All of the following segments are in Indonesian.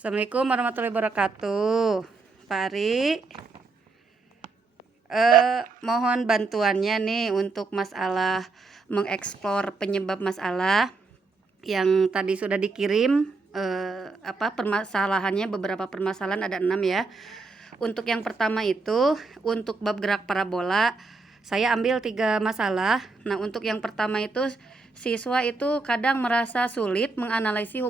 Assalamualaikum warahmatullahi wabarakatuh. Pak Ari, mohon bantuannya nih untuk masalah mengeksplor penyebab masalah yang tadi sudah dikirim. Permasalahannya beberapa permasalahan ada 6 ya. Untuk yang pertama itu untuk bab gerak parabola saya ambil 3 masalah. Nah, untuk yang pertama itu siswa itu kadang merasa sulit menganalisis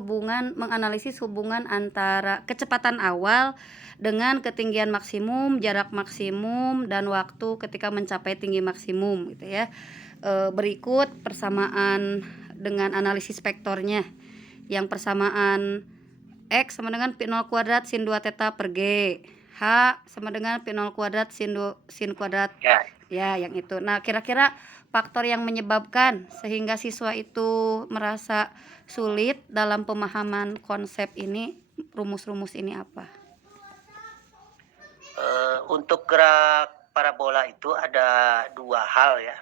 hubungan antara kecepatan awal dengan ketinggian maksimum, jarak maksimum, dan waktu ketika mencapai tinggi maksimum gitu ya. Berikut persamaan dengan analisis vektornya. Yang persamaan X sama dengan pi 0 kuadrat sin 2 theta per G. H sama dengan pi 0 kuadrat sin kuadrat. Ya, yang itu. Nah, kira-kira faktor yang menyebabkan sehingga siswa itu merasa sulit dalam pemahaman konsep ini, rumus-rumus ini apa? Untuk gerak parabola itu ada 2 hal ya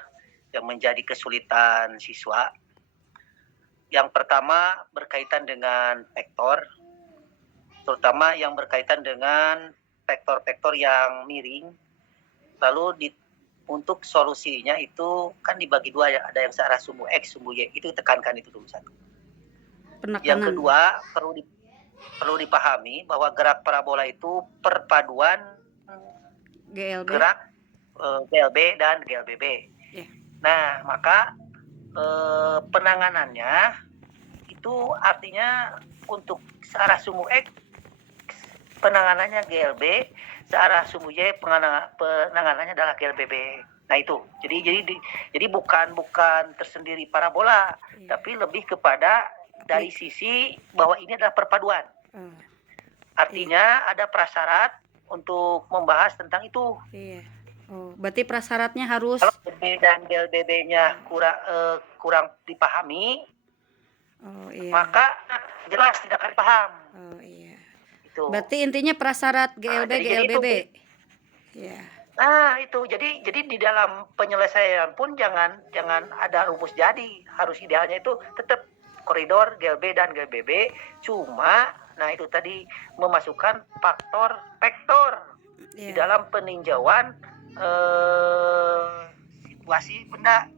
yang menjadi kesulitan siswa. Yang pertama berkaitan dengan vektor, terutama yang berkaitan dengan vektor-vektor yang miring. Lalu untuk solusinya itu kan dibagi 2 ya, ada yang searah sumbu X, sumbu Y. Itu tekankan itu dulu satu. Penekanan. Yang kedua perlu dipahami bahwa gerak parabola itu perpaduan GLB. gerak GLB dan GLBB. Yeah. Nah, maka penanganannya itu artinya untuk searah sumbu X penanganannya GLB, searah sumbu Y penanganannya adalah GLBB. Nah itu, jadi bukan tersendiri parabola, tapi lebih kepada dari sisi bahwa ini adalah perpaduan. Artinya ada prasyarat untuk membahas tentang itu. Iya. Oh, berarti prasyaratnya harus. Kalau GLB dan GLBB-nya kurang dipahami, maka jelas tidak akan paham. Oh iya. Itu. Berarti intinya prasyarat GLB GLBB. Ya. Nah itu jadi di dalam penyelesaian pun jangan ada rumus jadi, harus idealnya itu tetap koridor GLB dan GLBB, cuma nah itu tadi memasukkan faktor vektor di dalam peninjauan situasi benda.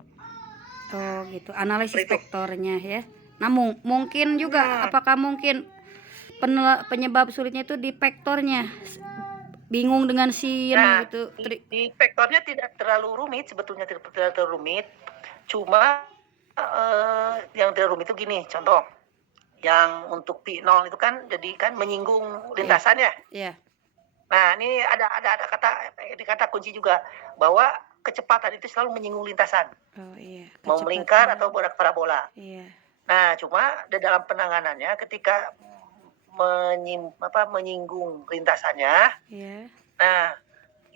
Oh gitu, analisis vektornya ya. Nah mungkin juga apakah mungkin penyebab sulitnya itu di vektornya, bingung dengan sin gitu. Di vektornya tidak terlalu rumit sebetulnya, tidak terlalu rumit, cuma yang terlalu rumit itu gini, contoh yang untuk pi 0 itu kan jadi kan menyinggung lintasannya. Iya. Nah ini ada kata kunci juga bahwa kecepatan itu selalu menyinggung lintasan. Oh iya. Mau melingkar atau gerak parabola. Iya. Nah cuma di dalam penanganannya ketika menyinggung lintasannya, nah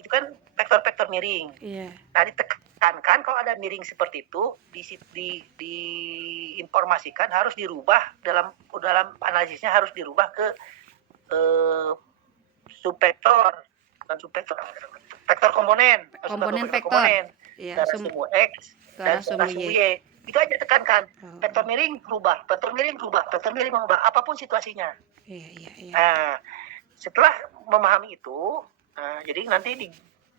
itu kan vektor-vektor miring. Nah ditekankan kalau ada miring seperti itu diinformasikan harus dirubah dalam analisisnya, harus dirubah ke subvektor, bukan subvektor, vektor komponen vektor. Darah sumbu X dan darah sumbu Y. Itu aja tekankan. Vektor miring rubah, vektor miring rubah, vektor miring mengubah, apapun situasinya. Nah, setelah memahami itu, jadi nanti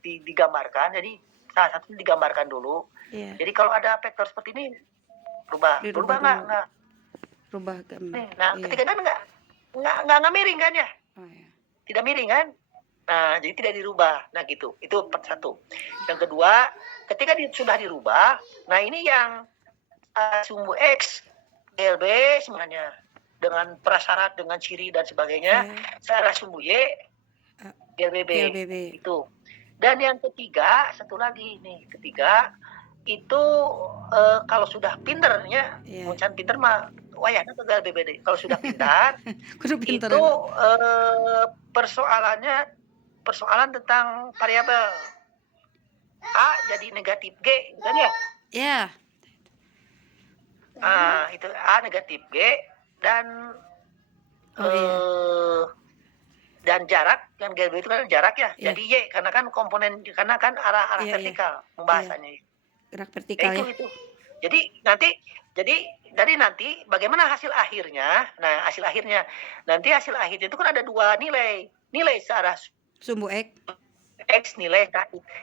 digambarkan. Jadi salah satunya digambarkan dulu. Jadi kalau ada vektor seperti ini, rubah nggak? Rubah. Nah, ketika kan nggak miring kan ya? Tidak miring kan? Nah, jadi tidak dirubah. Nah gitu. Itu satu. Yang kedua, ketika sudah dirubah, nah ini yang sumbu X, GLB semuanya dengan prasyarat, dengan ciri dan sebagainya, searah sumbu Y, GLBB. Itu. Dan yang ketiga, satu lagi nih, itu kalau sudah pinternya, bukan pinter mah wayahnya ke GLBB. Kalau sudah pintar, itu persoalan tentang variabel A jadi negatif G, kan ya? Iya. Itu A negatif G dan dan jarak, kan GLB itu kan jarak ya, jadi Y karena kan komponen, karena kan arah vertikal pembahasannya. Gerak vertikal itu. Jadi nanti jadi nanti bagaimana hasil akhirnya? Nah, hasil akhirnya itu kan ada dua nilai. Nilai searah Sumbu X. X, nilai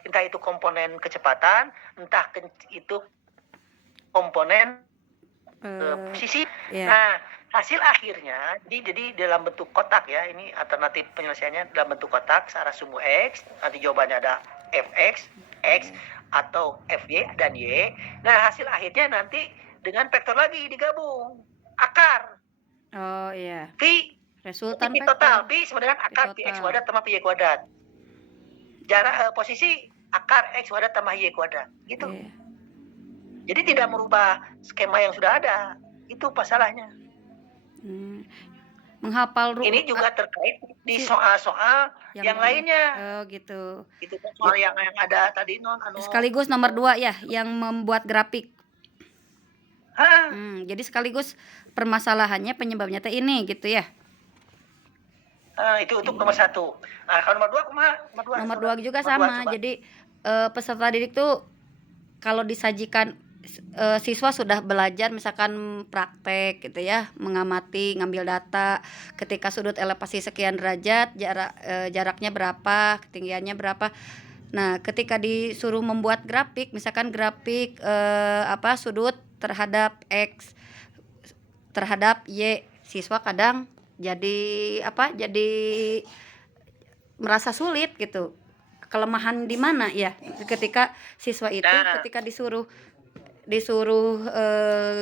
entah itu komponen kecepatan, entah itu komponen sisi. Ya. Nah, hasil akhirnya jadi dalam bentuk kotak ya. Ini alternatif penyelesaiannya dalam bentuk kotak searah sumbu X. Nanti jawabannya ada Fx, X atau Fy dan Y. Nah, hasil akhirnya nanti dengan vektor lagi digabung. Akar. Oh iya. Pi Resultan Pi vektor. total. Pi sebenarnya akar Pi Pi X total. kuadrat tambah Pi Y kuadrat. Jarak posisi akar X kuadrat tambah Y kuadrat. Gitu. Iya. Jadi tidak merubah skema yang sudah ada. Itu masalahnya. Menghafal Ini juga terkait di soal-soal yang lainnya. Oh gitu. Itu kan soal yang ada tadi Sekaligus nomor 2 ya, yang membuat grafik. Jadi sekaligus permasalahannya penyebabnya teh ini gitu ya. Itu untuk nomor 1. Nah, kalau nomor 2 kumaha? Nomor 2 juga sama. Jadi peserta didik tuh kalau disajikan siswa sudah belajar misalkan praktek gitu ya, mengamati, ngambil data ketika sudut elevasi sekian derajat, jaraknya berapa, ketinggiannya berapa. Nah, ketika disuruh membuat grafik, misalkan grafik sudut terhadap X terhadap Y, siswa kadang jadi merasa sulit gitu. Kelemahan di mana ya ketika siswa itu ketika disuruh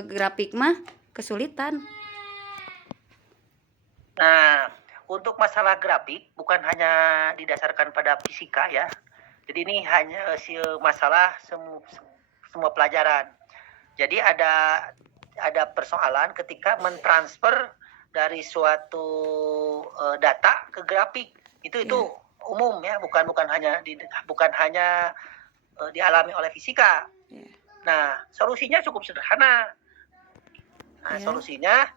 grafik mah kesulitan. Nah, untuk masalah grafik bukan hanya didasarkan pada fisika ya. Jadi ini hanya masalah semua pelajaran. Jadi ada persoalan ketika mentransfer dari suatu data ke grafik. Itu umum ya, bukan hanya dialami oleh fisika. Nah, solusinya cukup sederhana. Nah, solusinya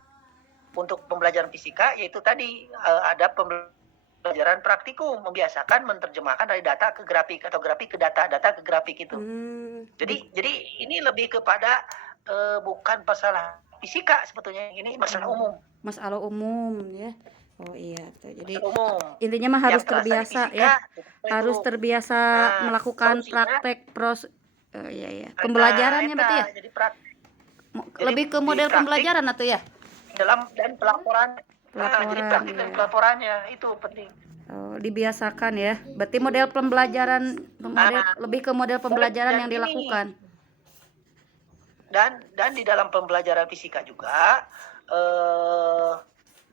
untuk pembelajaran fisika yaitu tadi ada pembelajaran praktikum, membiasakan menerjemahkan dari data ke grafik atau grafik ke data ke grafik itu. Jadi ini lebih kepada bukan masalah fisika sebetulnya, ini masalah umum. Masalah umum ya. Oh iya tuh. Jadi intinya mah harus terbiasa ya. Harus terbiasa melakukan praktek iya. Pembelajarannya berarti ya. Jadi praktek. Lebih ke model pembelajaran atau ya? Dan pelaporan. Jadi praktik dan pelaporannya itu penting. Oh, dibiasakan ya. Berarti model pembelajaran lebih ke model pembelajaran yang dilakukan. Dan di dalam pembelajaran fisika juga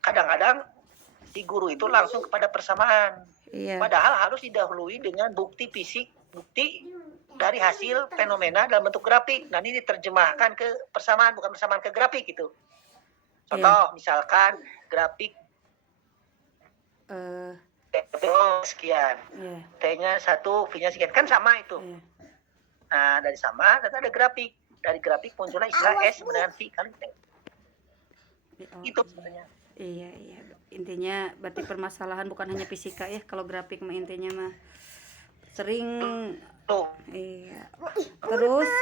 kadang-kadang si guru itu langsung kepada persamaan. Padahal harus didahului dengan bukti fisik, bukti dari hasil fenomena dalam bentuk grafik. Nah, ini diterjemahkan ke persamaan, bukan persamaan ke grafik gitu. Contoh, misalkan grafik sekian, T-nya 1, V-nya sekian, kan sama itu. Nah, dari sama, dan ada grafik. Dari grafik munculnya istilah S dengan V kali T. Itu sebenarnya. Iya. Intinya berarti permasalahan bukan hanya fisika ya. Kalau grafik mah intinya mah sering. Iya. Terus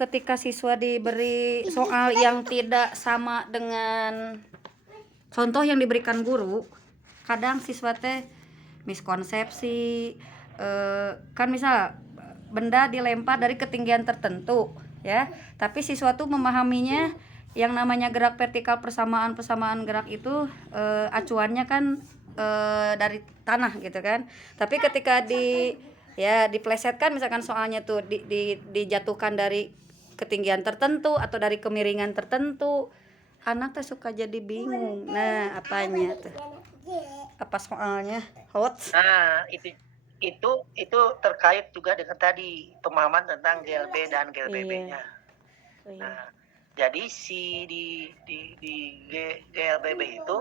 ketika siswa diberi soal yang tidak sama dengan contoh yang diberikan guru, kadang siswa teh miskonsepsi. Kan misal benda dilempar dari ketinggian tertentu ya, tapi siswa tuh memahaminya yang namanya gerak vertikal, persamaan gerak itu acuannya kan dari tanah gitu kan. Tapi ketika diplesetkan misalkan soalnya tuh dijatuhkan dari ketinggian tertentu atau dari kemiringan tertentu, anak tuh suka jadi bingung. Nah, apanya tuh? Apa soalnya? Nah, itu terkait juga dengan tadi pemahaman tentang GLB dan GLBB-nya. Nah, jadi di GLBB itu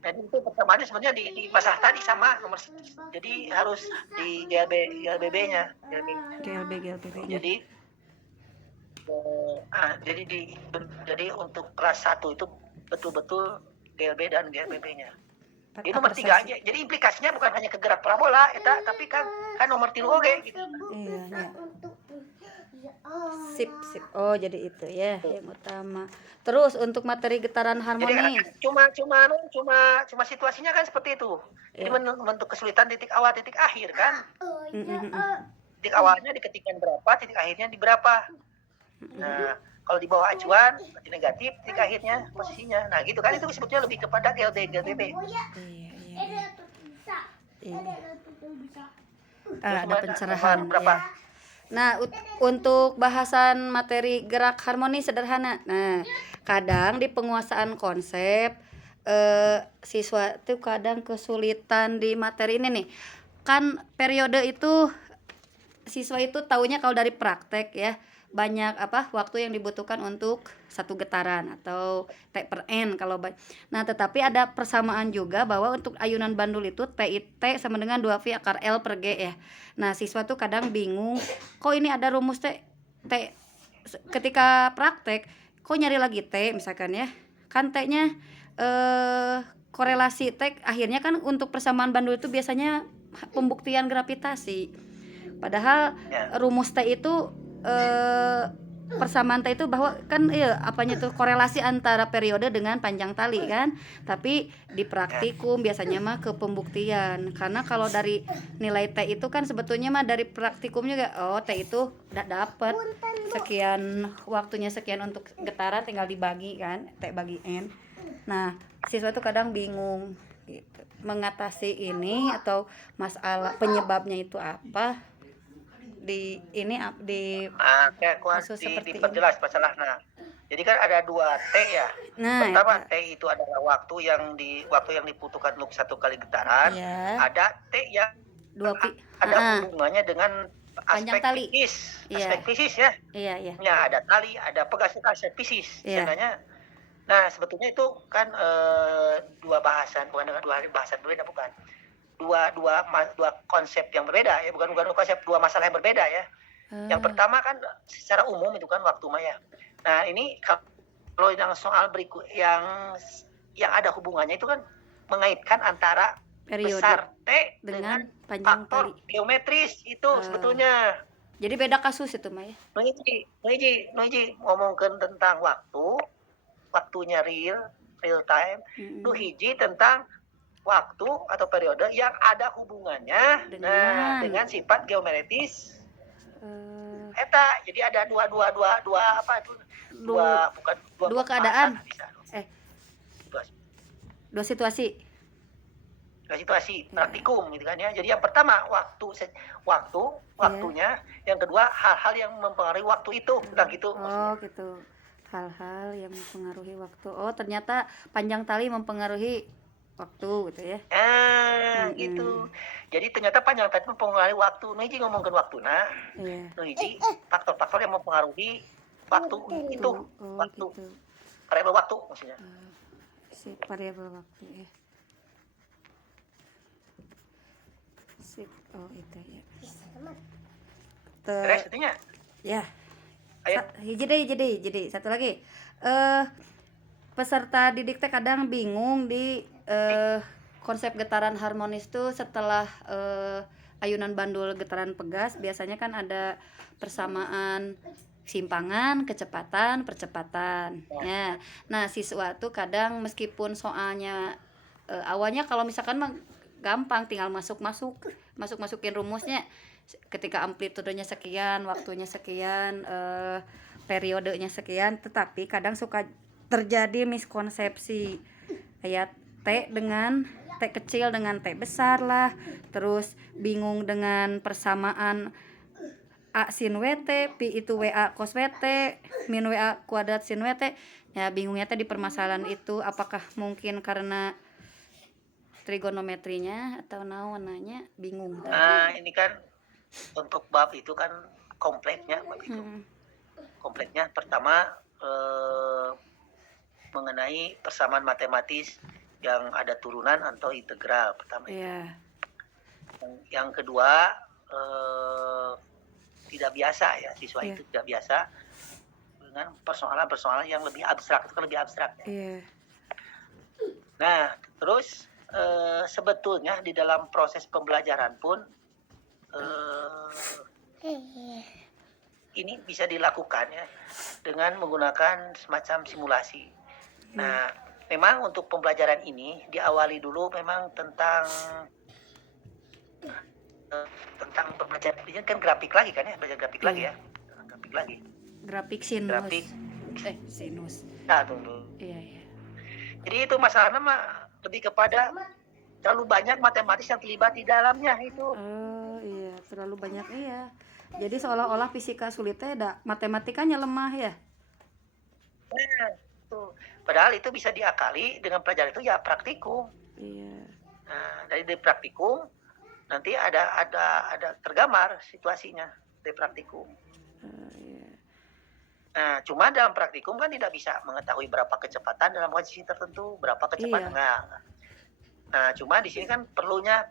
jadi itu persamaannya sebenarnya di masalah tadi sama nomor, jadi harus di GLB-nya. GLB-nya. Jadi untuk kelas 1 itu betul-betul GLB dan GLBB-nya. Ini nomor 3 aja. Jadi implikasinya bukan hanya ke gerak parabola eta, tapi kan nomor 3 oge gitu. Iya, ya. Sip. Oh, jadi itu ya yang utama. Terus untuk materi getaran Jadi harmonis. cuma situasinya kan seperti itu. Jadi Ya. bentuk kesulitan titik awal, titik akhir kan. Titik awalnya di ketinggian berapa, titik akhirnya di berapa. Nah, kalau di bawah acuan berarti negatif titik akhirnya posisinya. Nah, gitu kan itu sebetulnya lebih kepada GLD GLDB. Iya. Ada pencerahan berapa? ya. Nah, untuk bahasan materi gerak harmonis sederhana. Nah, kadang di penguasaan konsep siswa itu kadang kesulitan di materi ini nih. Kan periode itu siswa itu taunya kalau dari praktek ya, banyak waktu yang dibutuhkan untuk satu getaran atau T per N kalau nah, tetapi ada persamaan juga bahwa untuk ayunan bandul itu TIT sama dengan 2V akar L per G ya. Nah, siswa tuh kadang bingung, kok ini ada rumus T ketika praktek kok nyari lagi T misalkan ya. Kan T-nya korelasi T akhirnya kan untuk persamaan bandul itu biasanya pembuktian gravitasi. Padahal rumus T itu persamaan T itu bahwa kan apanya tuh korelasi antara periode dengan panjang tali kan. Tapi di praktikum biasanya mah ke pembuktian. Karena kalau dari nilai T itu kan sebetulnya mah dari praktikum juga T itu udah dapat sekian, waktunya sekian untuk getaran tinggal dibagi kan T bagi N. Nah, siswa tuh kadang bingung gitu mengatasi ini atau masalah penyebabnya itu apa di kasus seperti diperjelas masalahnya. Jadi kan ada 2 T ya. Nah, pertama T itu adalah waktu yang dibutuhkan untuk satu kali getaran. Ya. Ada T yang ada hubungannya dengan aspek tali. Aspek fisis ya. Iya. Ya, ada tali, ada pegas aspek fisis. Sebenarnya. Nah, sebetulnya itu kan dua bahasan, bukan dengan dua bahasan berbeda, bukan. Dua konsep yang berbeda ya, bukan konsep, dua masalah yang berbeda ya. Yang pertama kan secara umum itu kan waktu maya. Nah, ini kalau yang soal berikut yang ada hubungannya itu kan mengaitkan antara periode besar T dengan panjang tali geometris itu sebetulnya. Jadi beda kasus itu Maya. Nuhiji ngomongkan tentang waktunya real time. Nuhiji tentang waktu atau periode yang ada hubungannya dengan sifat geometris. Eta, jadi ada dua keadaan. Dua situasi. Praktikum gitu kan ya. Jadi yang pertama waktunya, yang kedua hal-hal yang mempengaruhi waktu itu, gitu. Gitu. Hal-hal yang mempengaruhi waktu. Ternyata panjang tali mempengaruhi waktu gitu ya. Gitu. Jadi ternyata panjang tali mempengaruhi waktu. Nuhiji ngomongin waktu nuhiji faktor-faktor yang mempengaruhi waktu itu. Waktu. Gitu. Variabel waktu maksudnya. Variabel waktu ya. Itu ya. Terus artinya? Ya. Jadi satu lagi. Peserta didik teh kadang bingung di konsep getaran harmonis tuh setelah ayunan bandul getaran pegas biasanya kan ada persamaan simpangan, kecepatan, percepatan. Ya. Nah, siswa tuh kadang meskipun soalnya awalnya kalau misalkan mah gampang tinggal masukin rumusnya ketika amplitudenya sekian, waktunya sekian, periodenya sekian, tetapi kadang suka terjadi miskonsepsi kayak T kecil dengan T besar lah, terus bingung dengan persamaan A sin WT, Pi itu WA cos WT, min WA kuadrat sin WT. Ya, bingungnya teh di permasalahan itu apakah mungkin karena trigonometrinya atau naonanya bingung. Nah, ini kan untuk bab itu kan kompleksnya bab itu. Kompleksnya pertama mengenai persamaan matematis yang ada turunan atau integral pertama. Yang kedua tidak biasa ya, siswa itu tidak biasa dengan persoalan-persoalan yang lebih abstrak, itu kan lebih abstrak ya. Nah, terus sebetulnya di dalam proses pembelajaran pun ini bisa dilakukan ya dengan menggunakan semacam simulasi. Nah, memang untuk pembelajaran ini diawali dulu memang tentang pembelajaran ini kan grafik lagi kan ya, belajar grafik lagi ya, grafik lagi. Grafik sinus. Grafik. Sinus. Nah, tunggu. Iya. Jadi itu masalahnya mah lebih kepada terlalu banyak matematis yang terlibat di dalamnya itu. Oh iya, terlalu banyak iya. Jadi seolah-olah fisika sulitnya ada matematikanya lemah ya. Nah, tuh. Padahal itu bisa diakali dengan pelajaran itu ya praktikum. Iya. Nah, dari praktikum nanti ada tergambar situasinya dari praktikum. Iya. Nah, cuma dalam praktikum kan tidak bisa mengetahui berapa kecepatan dalam posisi tertentu, berapa kecepatan enggak. Nah, cuma di sini kan perlunya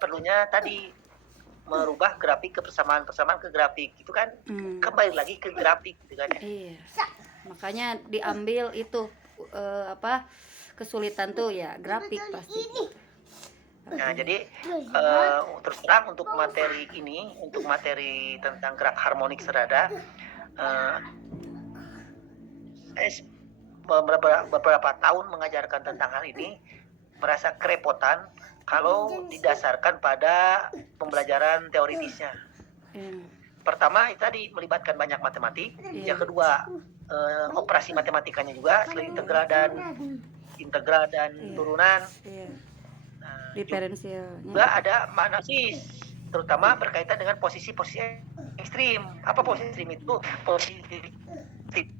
tadi merubah grafik ke persamaan ke grafik itu kan kembali lagi ke grafik gitu kan. Iya. Makanya diambil itu kesulitan tuh ya grafik pasti. Nah, jadi terus terang untuk materi ini, untuk materi tentang gerak harmonik serada, beberapa tahun mengajarkan tentang hal ini merasa kerepotan kalau didasarkan pada pembelajaran teoritisnya. Pertama itu tadi melibatkan banyak matematik, yang kedua operasi matematikanya juga selain integral dan turunan. Diferensialnya juga ada analisis terutama berkaitan dengan posisi-posisi ekstrim. Apa posisi ekstrim itu?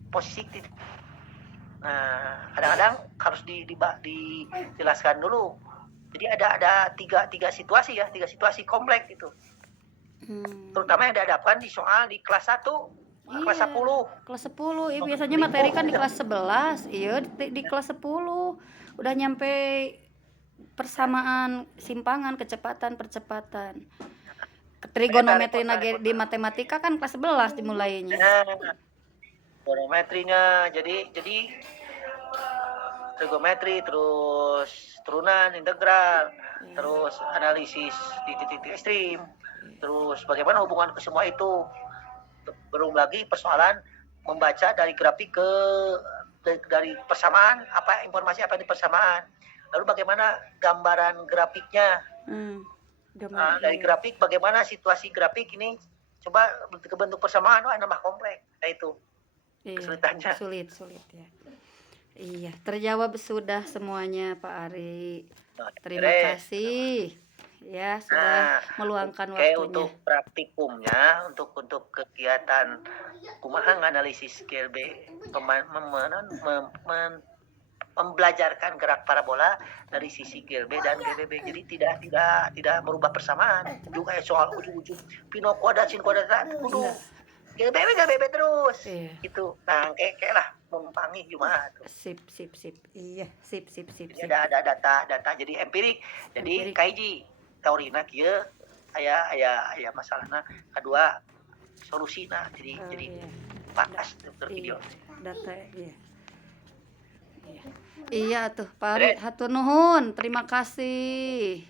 Posisi. Nah, kadang-kadang harus dijelaskan dulu. Jadi ada tiga situasi ya, tiga situasi kompleks itu. Terutama yang dihadapkan di soal di kelas 1, kelas 10. Kelas 10, iya biasanya materi kan di kelas 11. Iya, di kelas 10 udah nyampe persamaan simpangan, kecepatan, percepatan. Trigonometri di matematika kan kelas 11 dimulainya. Trigonometrinya jadi trigonometri, terus turunan, integral, terus analisis di titik ekstrim, terus bagaimana hubungan ke semua itu. Belum lagi persoalan membaca dari grafik dari persamaan, informasi apa di persamaan. Lalu bagaimana gambaran grafiknya. Dari grafik bagaimana situasi grafik ini coba ke bentuk persamaan, nambah kompleks. Nah itu kesulitannya. Sulit ya. Iya, terjawab sudah semuanya Pak Ari. Terima kasih ya sudah meluangkan waktunya. Untuk praktikumnya, untuk kegiatan kumaha analisis GLB membelajarkan gerak parabola dari sisi GLB dan GBB. Jadi tidak merubah persamaan. Juga soal ujung-ujung pino kuadrat sin kuadrat kudu GBB terus. Gitu. Nah, kayak lah mempangi gimana tuh. Sip. Iya, sip. Ada data jadi empirik. Jadi kaiji teorina kieu aya masalahna, kedua solusina. Jadi pas video. Data iya tuh Pak Ari, hatur nuhun, terima kasih.